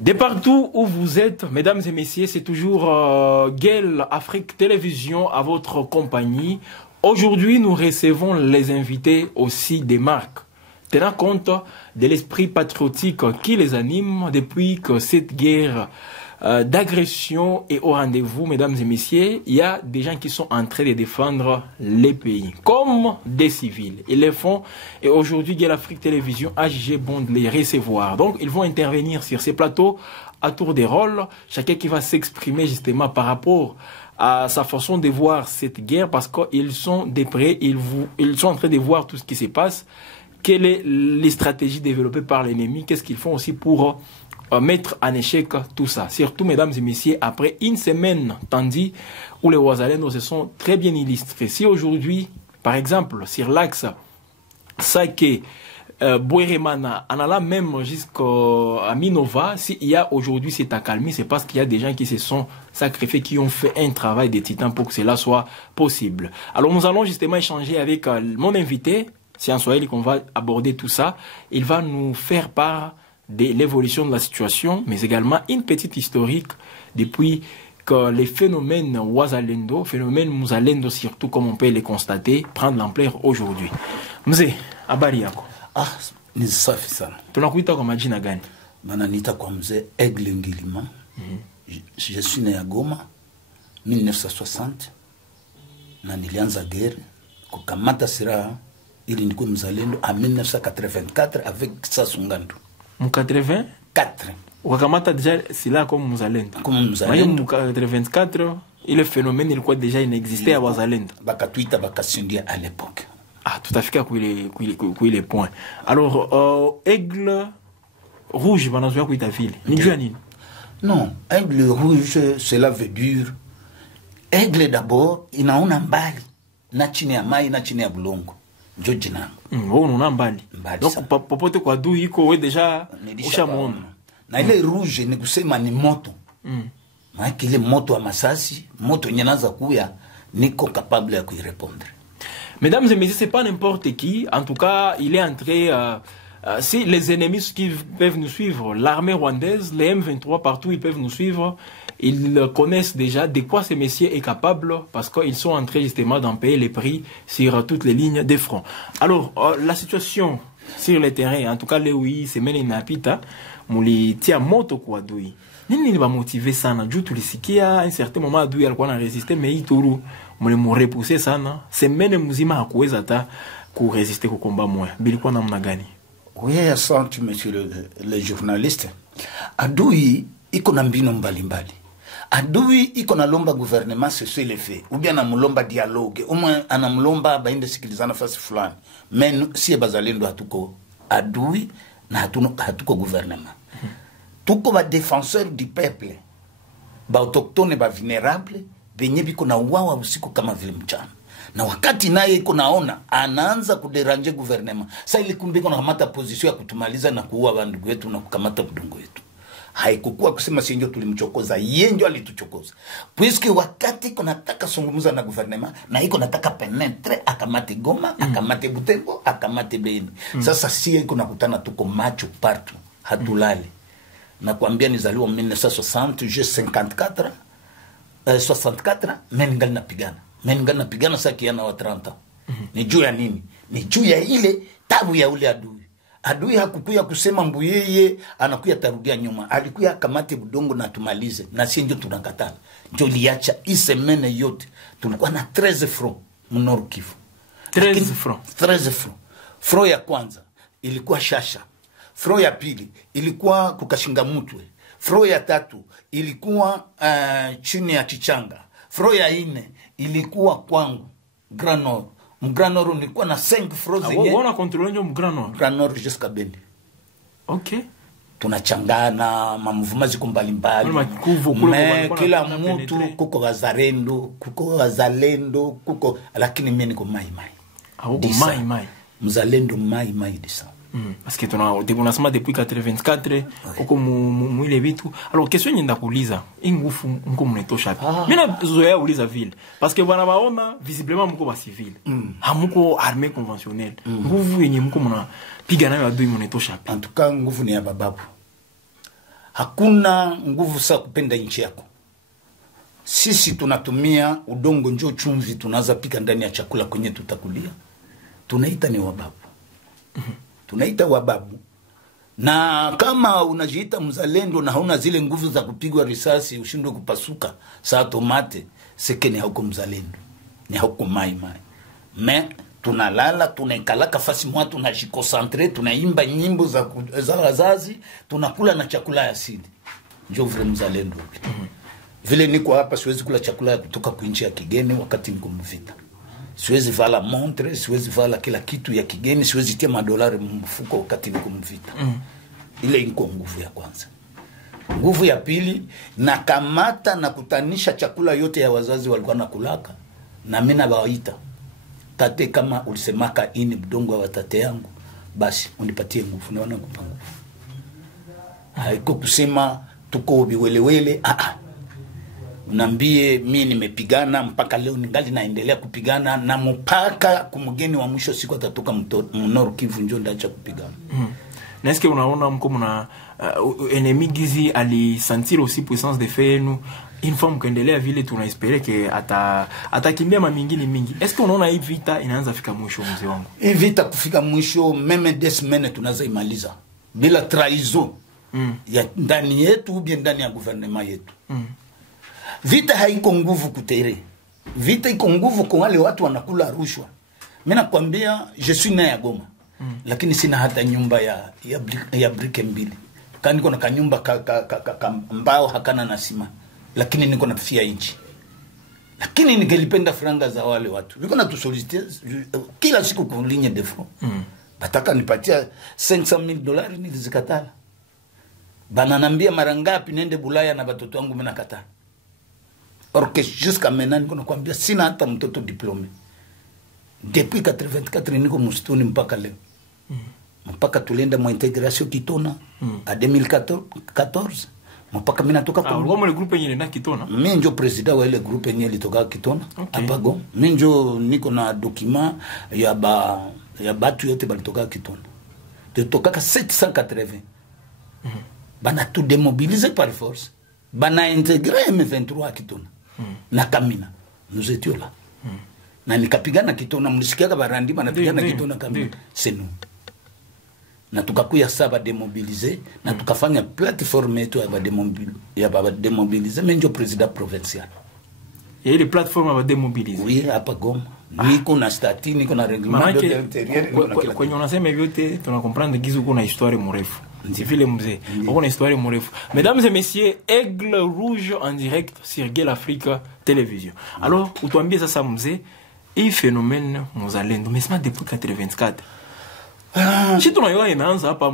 De partout où vous êtes, mesdames et messieurs, c'est toujours Gaël Afrique Télévision à votre compagnie. Aujourd'hui, nous recevons les invités aussi des marques, tenant compte de l'esprit patriotique qui les anime depuis que cette guerre d'agression est au rendez-vous, mesdames et messieurs. Il y a des gens qui sont en train de défendre les pays, comme des civils. Ils le font et aujourd'hui, Gaël Afrique Télévision a jugé bon de les recevoir. Donc, ils vont intervenir sur ces plateaux à tour de rôle. Chacun qui va s'exprimer justement par rapport à sa façon de voir cette guerre, parce qu'ils sont de près, ils sont en train de voir tout ce qui se passe. Quelles sont les stratégies développées par l'ennemi? Qu'est-ce qu'ils font aussi pour mettre en échec tout ça? Surtout, mesdames et messieurs, après une semaine tandis où les Ouazalendo se sont très bien illustrés. Si aujourd'hui, par exemple, sur l'axe Sake, Bouéremana, en allant même jusqu'à Minova, s'il y a aujourd'hui cet accalmie, c'est parce qu'il y a des gens qui se sont sacrifiés, qui ont fait un travail de titan pour que cela soit possible. Alors nous allons justement échanger avec mon invité, c'est en Swahili qu'on va aborder tout ça. Il va nous faire part de l'évolution de la situation, mais également une petite historique depuis que les phénomènes Ouazalendo, phénomènes Muzalendo surtout, comme on peut les constater, prennent l'ampleur aujourd'hui. Mzee, habari yako? Ah, ni safi sana. Tunakuita kwa majina gani? Bananiita kwa mzee Aigle Ngilima. Je suis né à Goma 1960 na nilianza guerre kukamata silaha ili nikuwe mzalendo en 1984 avec Sassou Nguesso. En 84 ukakamata déjà silaha comme mzalendo. Comme mzalendo. En 84 ile phénomène ilikuwa déjà inexistait à wazalendo. Bakatuita bakasundia à l'époque. Ah, tout à fait, qu'il est point. Alors, aigle rouge, banazoya kuita ville. Nijua nini? Non, aigle rouge, cela veut dire aigle d'abord inaona mbali na chini ya mai na chini ya bulongo. Ndio jina. Wewe unaona mbali. Donc popote kwa adui iko wewe deja ushamuona. Na ile rouge ni kusema ni moto. Maana ile moto wa masasi, moto nyenaza kuya niko capable ya kuirépondre. Mesdames et messieurs, c'est pas n'importe qui. En tout cas, il est entré. Si les ennemis qui peuvent nous suivre, l'armée rwandaise, les M23 partout, ils peuvent nous suivre. Ils connaissent déjà de quoi ces messieurs est capable, parce qu'ils sont en train justement d'en payer les prix sur toutes les lignes de front. Alors, la situation sur le terrain, en tout cas, les oui, c'est mené napita, mouli tia moto kwa dui. Nini va motiver sana? Juu tulisikia à un certain moment adui alikuwa na résister, mais ituru mule mu repousser sana. Semaine mzima hakuweza hata ku résister ku combat moya. Bilikuwa namna gani? Oui, asante monsieur le journaliste. Adui iko na mbinu mbalimbali. Adui iko na lomba gouvernement cessez les faits, ou bien anamlomba dialogue, ou bien anamlomba bainde sikilizana fasi fulani. Mais si bazalendo hatuko adui na hatuko gouvernement. Tuko ba défenseur du peuple, ba autochtone, ba vulnerable, benye biko na uwawa usiku kama vile mchana. Na wakati naye iko naona anaanza kuderanje gouvernement. Sasa ile kumbe kuna kamata position ya kutumaliza na kuua bandugu wetu na kukamata budongo wetu. Haikukuwa kusema si ndio tulimchokoza, yeye ndio alituchokoza. Puisque wakati kuna nataka sungumuza na gouvernement na iko nataka penetre akamate Goma, akamate Butembo, akamate Beni. Sasa si iko nakutana tuko macho partout, hatulali. Na kuambia nizaliwa 1960, je 54 64, mimi ningali napigana. Mimi ningali napigana sasa kiana wa 30. Ni juu ya nini? Ni juu ya ile tabu ya ule adui. Adui hakukuya kusema mbuyeye anakuya tarudia nyuma. Alikuya kamate budongo na tumalize. Na si ndio tunakatala. Ndio liacha hii semene yote. Tulikuwa na 13 francs mnoru Kivu. 13 francs. 13 francs. Franc ya kwanza ilikuwa Shasha. Franc ya pili ilikuwa kukashinga mutwe. Franc ya tatu ilikuwa chini ya Chichanga. Franc ya ine ilikuwa kwangu Grand Nord. Grand Nord nilikuwa na 5 francs zenye. Wana contrôler ndio Grand Nord. Grand Nord jusqu'à Beni. Okay. Tunachangana mamuvuma ziko mbalimbali. Kila mtu kuko wazalendo, kuko lakini mimi niko mai. Mai. Mzalendo mai disa. Parce que tunasema depuis 84 huko mwile vitu. Alors question nyenda kuuliza, nguvu mko mnetosha wapi? Mimi nazoea uliza vile parce que bana baona visiblement mko ba civil. Hamuko armée conventionnelle. Nguvu yenye mko mna piga nayo adui mnetosha wapi? En tout cas nguvu ni ya bababu. hakuna nguvu sa kupenda nchi yako. Sisi tunatumia udongo njoo chumvi, tunaanza pika ndani ya chakula kwenye tutakulia. Tunaita ni wababu. Tunaita wababu. Na kama unajiita mzalendo na hauna zile nguvu za kupigwa risasi ushindwe kupasuka saa tomate, seke ni hauko mzalendo, ni hauko mai. Me tunalala, tunaikalaka fasi mwa, tunajikosantre, tunaimba nyimbo za wazazi, tunakula na chakula ya asili. Ndio vile mzalendo. Vile niko hapa siwezi kula chakula kutoka kwa nchi ya kigeni wakati niko mvita. Siwezi vala montre, siwezi vala kila kitu ya kigeni, siwezi tia madolari mfuko wakati niko mvita. Ile iko nguvu ya kwanza. Nguvu ya pili, nakamata na kutanisha chakula yote ya wazazi walikuwa nakulaka. Na mimi nawaita. Tate, kama ulisemaka ini mdongo wa tate yangu, basi unipatie nguvu, na wanakupa nguvu. Haiko kusema tuko biwelewele, Unambie mimi nimepigana mpaka leo ningali naendelea kupigana, na mpaka kumgeni wa mwisho siku atatoka Nord Kivu ndio ndacha kupigana. Na est-ce que unaona mko mna ennemi gizi ali sentir aussi puissance de fait nous une fois mkaendelea vile tunaespere ke atakimbia mamingine mingi. Est-ce que unaona hii vita inaanza fika mwisho mzee wangu? Hii vita kufika mwisho meme des semaines tunaanza imaliza bila trahison ya ndani yetu au bien ndani ya gouvernement yetu. Vita haiko nguvu kutere. Vita iko nguvu kwa wale watu wanakula rushwa. Mimi nakwambia je suis né ya Goma. Lakini sina hata nyumba ya brike mbili. Kani niko na kanyumba mbao hakana na sima. Lakini niko na fia inchi. Lakini ningelipenda franga za wale watu. Niko na tusoliciter kila siku kwa ligne de front. Bataka nipatia $500,000 nilizikatala. Bananambia mara ngapi nende Bulaya na watoto wangu mimi nakataa. Or que jusqu'à maintenant niko nakwambia sina hata mtoto diplômé. Depuis 84 niko mustuni mpaka leo. Mpaka tulienda mwa integration Kitona a 2014. Mpaka mimi natoka kwa Goma, ile groupe yenyewe na Kitona. Mimi ndio president wa ile groupe yenyewe ilitoka Kitona hapa Goma. Mimi ndio niko na document ya batu yote balitoka Kitona. Tutoka 780. Bana tout démobiliser par force. Bana intégrer M23 à Kitona. Na Kamina. Nous étions là. Na nikapigana Kitona, mlisikiaga barandi banapigana Kitona Kamina. C'est nous. Na tukakuya saba démobiliser, na tukafanya plateforme yetu ya ba démobiliser, mais ndio président provincial. Et les plateformes va démobiliser. Oui, hapa Goma. Niko na statut, niko na règlement de l'intérieur. Kwenye unasema vyote tunakomprendre gizu kuna histoire mrefu. C'est vile mzee. Kuna histoire mrefu. Mesdames et messieurs, Aigle Rouge en direct sur Gel Africa Télévision. Alors, utuambie sasa mzee, hii phénomène muzalendo mais depuis 84. Si tunayoa inaanza hapa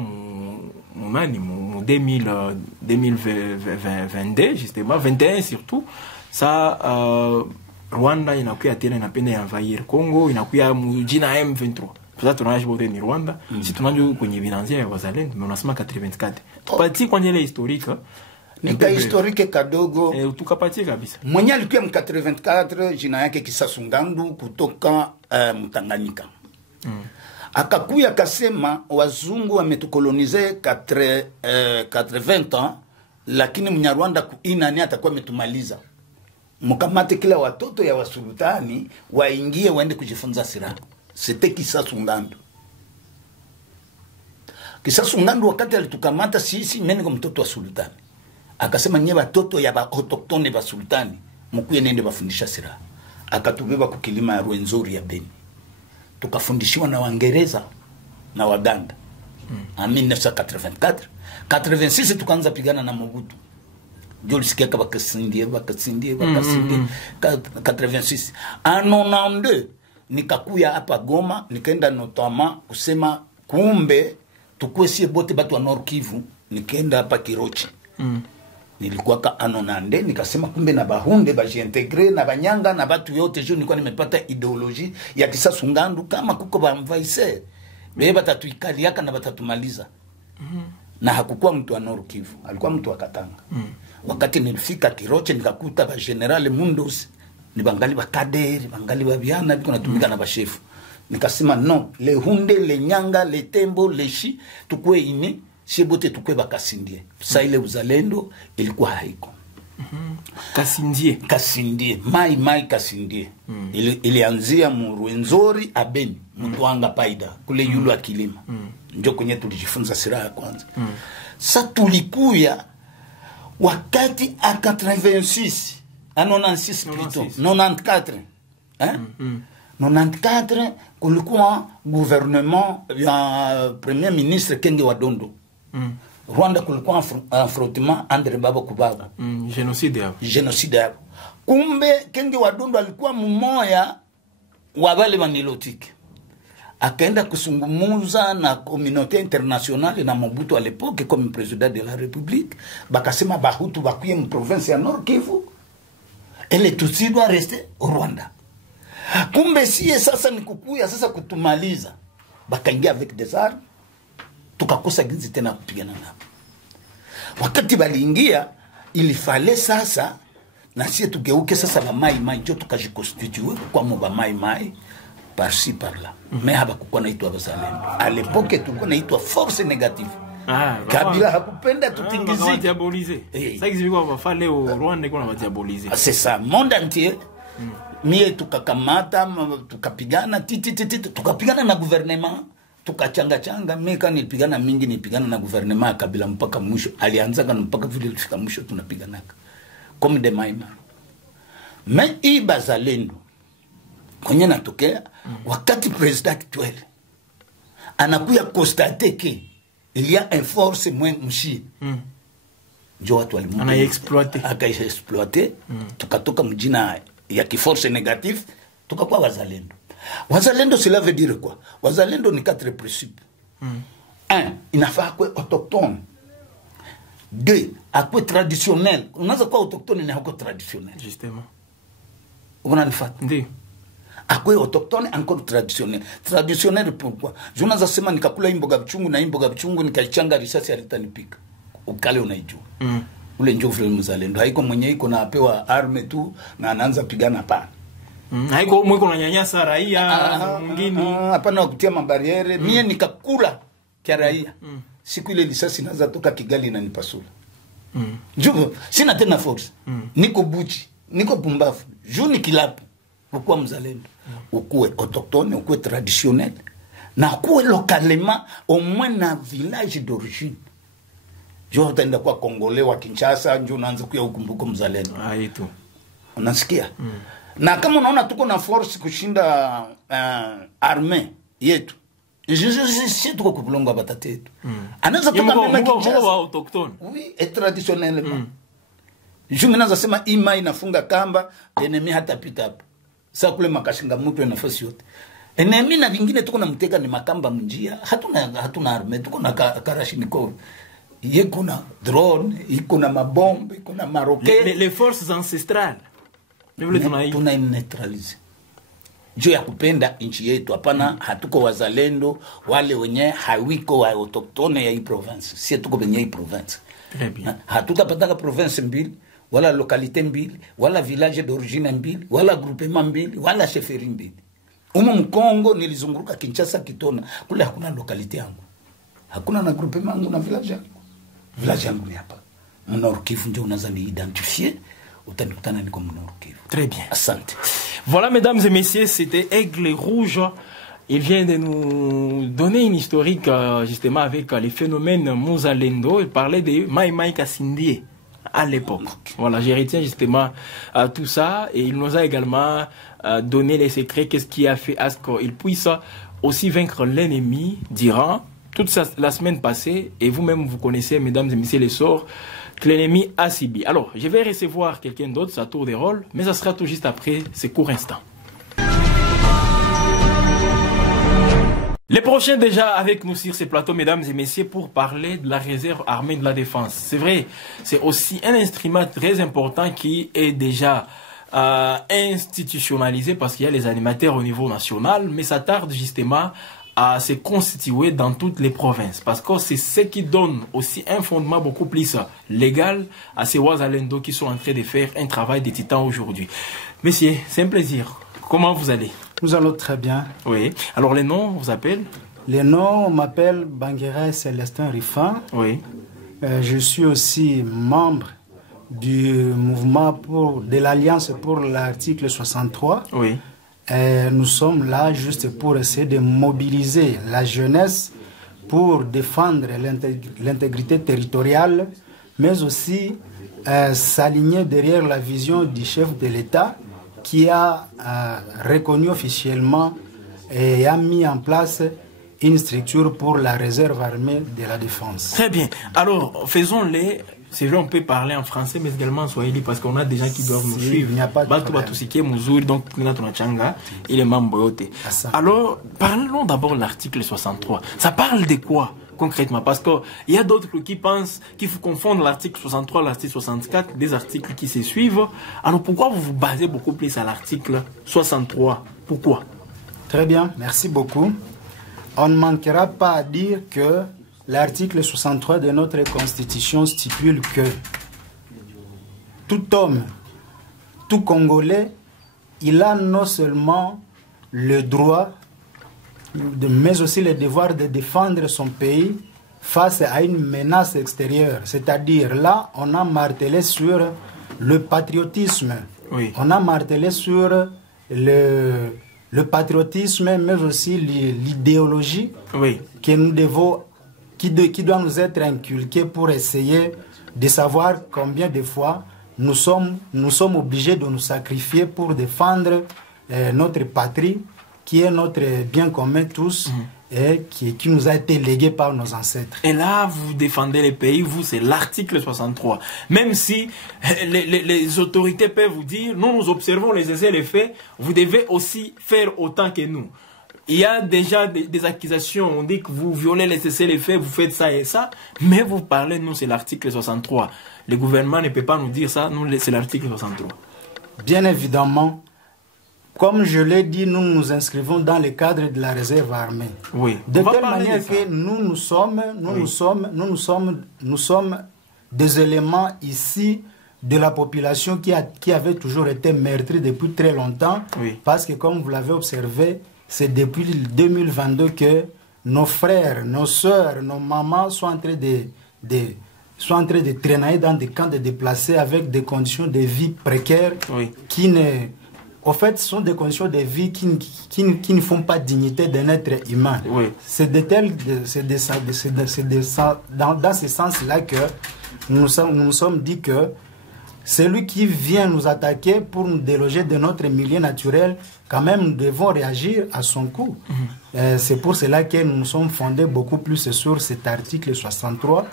munani mu 2022 justement 21 surtout ça Rwanda inakuya tena inapenda envahir Congo, inakuya mjina M23. Sasa tunaje bote ni Rwanda, si tunajua kwenye binanzia ya wazalendo mais unasema 84. Tupati kwenye ile historique. Nika historique kadogo. Tukapatie kabisa. Mwenye alikuwa mu 84 jina yake Kisasu Ngandu kutoka Mtanganyika. Akakuya kasema wazungu wametukolonize 80 ans, lakini Mnyarwanda kuinani atakuwa ametumaliza. Mkamate kila watoto ya wasultani waingie waende kujifunza silaha. C'était Kisasu Ngandu. Kisasu Ngandu wakati alitukamata sisi, mimi niko mtoto wa sultani. Akasema nyewe watoto ya autochtone wa sultani mkuye nende bafundisha silaha. Akatubeba kukilima ya Rwenzori ya Beni. Tukafundishiwa na Waingereza na Waganda. En 1984, 86 tukaanza pigana na Mobutu. Ndio lisikia kama bakasindie 86. En 92 nikakuya hapa Goma, nikaenda notama kusema kumbe tukue sie bote batu wa Nord Kivu, nikaenda hapa Kirochi. Nilikuwa ka anonande, nikasema kumbe na Bahunde bajiintegre na Banyanga na batu yote juu nilikuwa nimepata ideology ya Kisasu Ngandu kama kuko ba mvaise. Bebe batatuikaliaka na batatumaliza. Na hakukuwa mtu wa Nord Kivu, alikuwa mtu wa Katanga. Wakati nilifika Kiroche nikakuta ba General Mundos, ni bangali ba Kaderi, bangali ba Biana biko natumika na ba chef. Nikasema non, le Hunde, le Nyanga, le Tembo, le Shi tukue ini Shebote tukweba Kasindie. Sa ile uzalendo ilikuwa haiko. Kasindie. Mai Kasindie. Ilianzia Rwenzori Abeni. Mtuanga Paida. Kule yulu akilima. Njo kwenye tulijifunza silaha ya kwanza. Sa tulikuya wakati a 86. A 96 plutôt. 94. Hein? 94 kulikuwa gouvernement ya premier ministre Kenge Wadondo. Rwanda kulikuwa affrontement entre baba kubaba. Genocide yao. Kumbe Kenge Wadondo alikuwa mmoja wa wale wanilotiki. Akaenda kusungumuza na communauté internationale na Mobutu à l'époque comme président de la République. Bakasema Bahutu bakuye mu province ya Nord Kivu. Et les Tutsis doivent rester au Rwanda. Kumbe siye sasa ni kukuya sasa kutumaliza. Bakaingia avec des armes. Tukakosa ginzi tena kupigana nao. Wakati baliingia ilifale sasa na siye tugeuke sasa ba mai njo tukajiconstituer kwa mba mai par-ci par-là. Mais habakuwa naitwa bazalendo. À l'époque tulikuwa naitwa force négative. Kabila hakupenda tutingizi. Diaboliser. Ça qui va fallait au Rwanda qu'on va diaboliser. C'est ça, monde entier. Mie tukakamata tukapigana tukapigana na gouvernement tukachanga mimi kana nilipigana mingi nilipigana na gouvernement Kabila mpaka mwisho alianza kana mpaka vile tulifika mwisho tunapigana comme de maima. Mais hii bazalendo kwenye natokea wakati president actuel anakuya constater que il y a un force moins mchi. Ndio watu walimu. Akaexploiter. Tukatoka mjina ya kiforce négatif tukakuwa wazalendo. Wazalendo cela veut dire quoi? Wazalendo ni 4 principes. 1, inafaa kuwa autochtone. 2, akuwe traditionnel. Unaweza kuwa autochtone na hauko traditionnel. Justement. Unanifata? Ndio. Akuwe autochtone encore traditionnel. Traditionnel pourquoi? Unaweza sema nikakula imboga bichungu na imboga bichungu nikaichanga risasi alitanipika. Ukale unaijua. Ule ndio vile mzalendo. Haiko mwenye iko na apewa arme tu na anaanza pigana hapana. Haiko mwiko na nyanyasa raia mwingine. Hapana kutia mabariere. Mie nikakula kia raia. Siku ile risasi inaanza toka Kigali na nipasula. Njoo sina tena force. Niko buchi, niko pumbafu. Juu ni kilapu. Ukuwa mzalendo. Ukuwe autochtone, ukuwe traditionnel. Na ukuwe localement au moins na village d'origine. Juu utaenda kwa Kongole wa Kinshasa, njoo unaanza kuya ukumbuko mzalendo. Haito. Unasikia? Na kama unaona tuko na force kushinda armée yetu. Je tuko kupulonga batate yetu. Anaweza toka mema Kinshasa. Autochtone. Oui, et traditionnellement. Juu mnaanza sema ima inafunga kamba, enemy hata pita hapo. Sasa kule makashinga mtu na nafasi yote. Enemy na vingine tuko na mteka ni makamba mjia, hatuna armée, tuko na Kalashnikov. Yeko na drone, yeko na mabombe, yeko na maroquet. Les forces ancestrales. Tuna neutralize. Juu ya kupenda nchi yetu hapana hatuko wazalendo wale wenye hawiko wa autochtone ya hii province. Si tuko benye hii province. Très bien. Hatutapataka province mbili, wala localité mbili, wala village d'origine mbili, wala groupement mbili, wala chefferie mbili. Mkongo nilizunguruka Kinshasa Kitona, kule hakuna localité yangu. Hakuna na groupement yangu na village yangu. Village yangu ni hapa. Nord Kivu ndio unaanza ni identifier. Très bien. Asante. Voilà, mesdames et messieurs, c'était Aigle Rouge. Il vient de nous donner une historique justement avec les phénomènes Muzalendo. Il parlait de Mai Kasindie à l'époque. Voilà, j'ai retenu justement tout ça. Et il nous a également donné les secrets, qu'est-ce qui a fait à ce qu'il puisse aussi vaincre l'ennemi d'Iran. Toute la semaine passée, et vous-même vous connaissez, mesdames et messieurs, les sorts que l'ennemi a subi. Alors, je vais recevoir quelqu'un d'autre, sa tour de rôle, mais ça sera tout juste après ces courts instants. Les prochains déjà avec nous sur ces plateaux, mesdames et messieurs, pour parler de la réserve armée de la défense. C'est vrai, c'est aussi un instrument très important qui est déjà institutionnalisé parce qu'il y a les animateurs au niveau national, mais ça tarde justement à se constituer dans toutes les provinces. Parce que c'est ce qui donne aussi un fondement beaucoup plus légal à ces Wazalendo qui sont en train de faire un travail de titan aujourd'hui. Messieurs, c'est un plaisir. Comment vous allez? Nous allons très bien. Oui. Alors les noms, vous appellent? Le nom m'appelle Banguera Célestin Rifan. Oui. Je suis aussi membre du mouvement de l'Alliance pour l'article 63. Oui. Nous sommes là juste pour essayer de mobiliser la jeunesse pour défendre l'intégrité territoriale, mais aussi s'aligner derrière la vision du chef de l'État qui a reconnu officiellement et a mis en place une structure pour la réserve armée de la défense. Très bien. Alors, faisons-les. C'est vrai, on peut parler en français, mais également en swahili, parce qu'on a des gens qui doivent nous suivre. Il n'y a pas de problème. Donc, il est membre. Alors, parlons d'abord de l'article 63. Ça parle de quoi concrètement? Parce qu'il y a d'autres qui pensent qu'il faut confondre l'article 63 et l'article 64, des articles qui se suivent. Alors, pourquoi vous vous basez beaucoup plus à l'article 63? Pourquoi? Très bien, merci beaucoup. On ne manquera pas à dire que l'article 63 de notre Constitution stipule que tout homme, tout Congolais, il a non seulement le droit, mais aussi le devoir de défendre son pays face à une menace extérieure. C'est-à-dire, là, on a martelé sur le patriotisme. Oui. On a martelé sur le patriotisme, mais aussi l'idéologie que nous devons, qui doit nous être inculquée pour essayer de savoir combien de fois nous sommes obligés de nous sacrifier pour défendre notre patrie, qui est notre bien commun tous, et qui nous a été légué par nos ancêtres. Et là, vous défendez les pays, vous, c'est l'article 63. Même si les autorités peuvent vous dire, nous observons les essais et les faits, vous devez aussi faire autant que nous. Il y a déjà des accusations, on dit que vous violez les essais et les faits, vous faites ça et ça, mais vous parlez, nous, c'est l'article 63. Le gouvernement ne peut pas nous dire ça, nous, c'est l'article 63. Bien évidemment, comme je l'ai dit, nous nous inscrivons dans le cadre de la réserve armée. Oui. De telle manière que nous sommes des éléments ici de la population qui avait toujours été meurtrie depuis très longtemps. Oui. Parce que comme vous l'avez observé, c'est depuis 2022 que nos frères, nos soeurs, nos mamans sont en train de traîner dans des camps de déplacés avec des conditions de vie précaires qui ne... En fait, ce sont des conditions de vie qui ne font pas dignité d'un être humain. Oui. C'est dans ce sens-là que nous nous sommes dit que celui qui vient nous attaquer pour nous déloger de notre milieu naturel, quand même, nous devons réagir à son coup. C'est pour cela que nous nous sommes fondés beaucoup plus sur cet article 63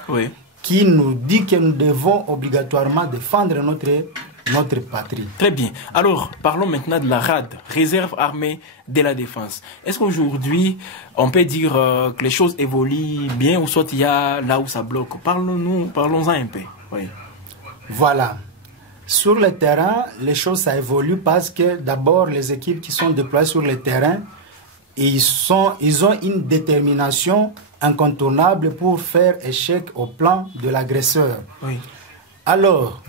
qui nous dit que nous devons obligatoirement défendre notre patrie. Très bien. Alors, parlons maintenant de la RAD, Réserve Armée de la Défense. Est-ce qu'aujourd'hui, on peut dire que les choses évoluent bien ou soit il y a là où ça bloque? Parlons-en un peu. Oui. Voilà. Sur le terrain, les choses ça évolue parce que d'abord, les équipes qui sont déployées sur le terrain, ils ont une détermination incontournable pour faire échec au plan de l'agresseur. Oui. Alors,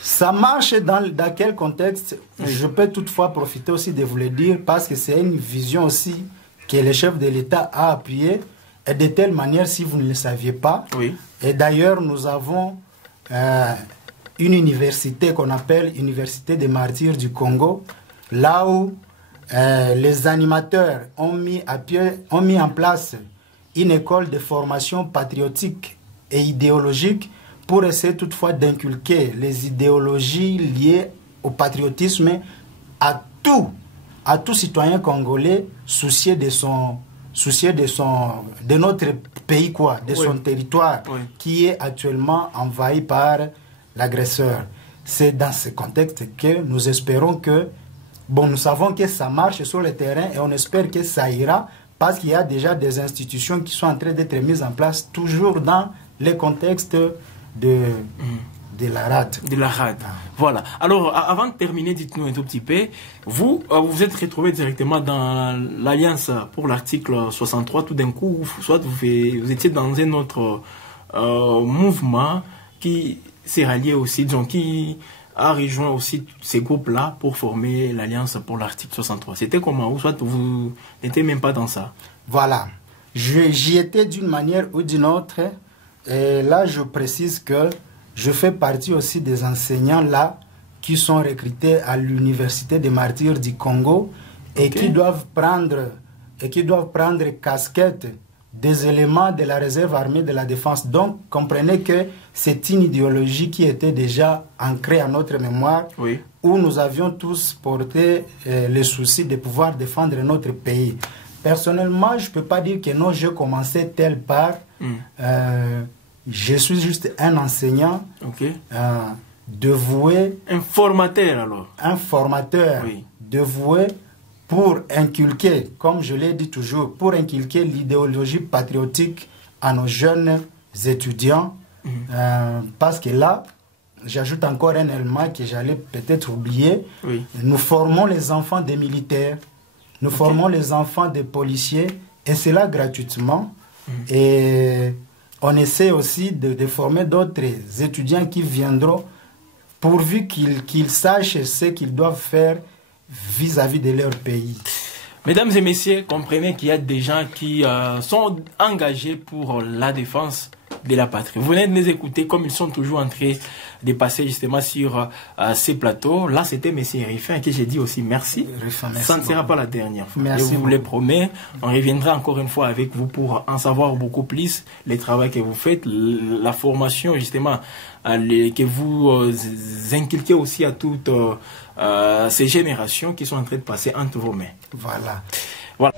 ça marche dans quel contexte? Je peux toutefois profiter aussi de vous le dire parce que c'est une vision aussi que le chef de l'État a appuyée et de telle manière, si vous ne le saviez pas. Oui. Et d'ailleurs, nous avons une université qu'on appelle Université des Martyrs du Congo, là où les animateurs ont mis en place une école de formation patriotique et idéologique pour essayer toutefois d'inculquer les idéologies liées au patriotisme à tout citoyen congolais soucié de notre pays, de son territoire, qui est actuellement envahi par l'agresseur. C'est dans ce contexte que nous espérons que, nous savons que ça marche sur le terrain et on espère que ça ira parce qu'il y a déjà des institutions qui sont en train d'être mises en place toujours dans les contextes de la RAD. De la RAD. Voilà. Alors, avant de terminer, dites-nous un tout petit peu, vous vous êtes retrouvé directement dans l'Alliance pour l'article 63, tout d'un coup, soit vous étiez dans un autre mouvement qui s'est rallié aussi, donc qui a rejoint aussi ces groupes-là pour former l'Alliance pour l'article 63. C'était comment? Ou soit vous n'étiez même pas dans ça? Voilà. j'y étais d'une manière ou d'une autre. Et là, je précise que je fais partie aussi des enseignants là qui sont recrutés à l'Université des Martyrs du Congo et qui doivent prendre casquette des éléments de la réserve armée de la défense. Donc, comprenez que c'est une idéologie qui était déjà ancrée à notre mémoire, où nous avions tous porté le souci de pouvoir défendre notre pays. Personnellement, je ne peux pas dire que non, j'ai commencé telle part. Je suis juste un enseignant dévoué. Un formateur alors. Un formateur dévoué pour inculquer, comme je l'ai dit toujours, pour inculquer l'idéologie patriotique à nos jeunes étudiants. Parce que là, j'ajoute encore un élément que j'allais peut-être oublier. Nous formons les enfants des militaires, nous formons les enfants des policiers, et cela gratuitement. Et on essaie aussi de former d'autres étudiants qui viendront, pourvu qu'ils sachent ce qu'ils doivent faire vis-à-vis de leur pays. Mesdames et messieurs, comprenez qu'il y a des gens qui sont engagés pour la défense de la patrie. Vous venez de nous écouter comme ils sont toujours en train de passer justement sur ces plateaux. Là, c'était M. Rifin à qui j'ai dit aussi merci. Ça ne sera pas la dernière fois. Merci. Je vous le promets. On reviendra encore une fois avec vous pour en savoir beaucoup plus, les travaux que vous faites, la formation justement que vous inculquez aussi à toutes ces générations qui sont en train de passer entre vos mains. Voilà. Voilà.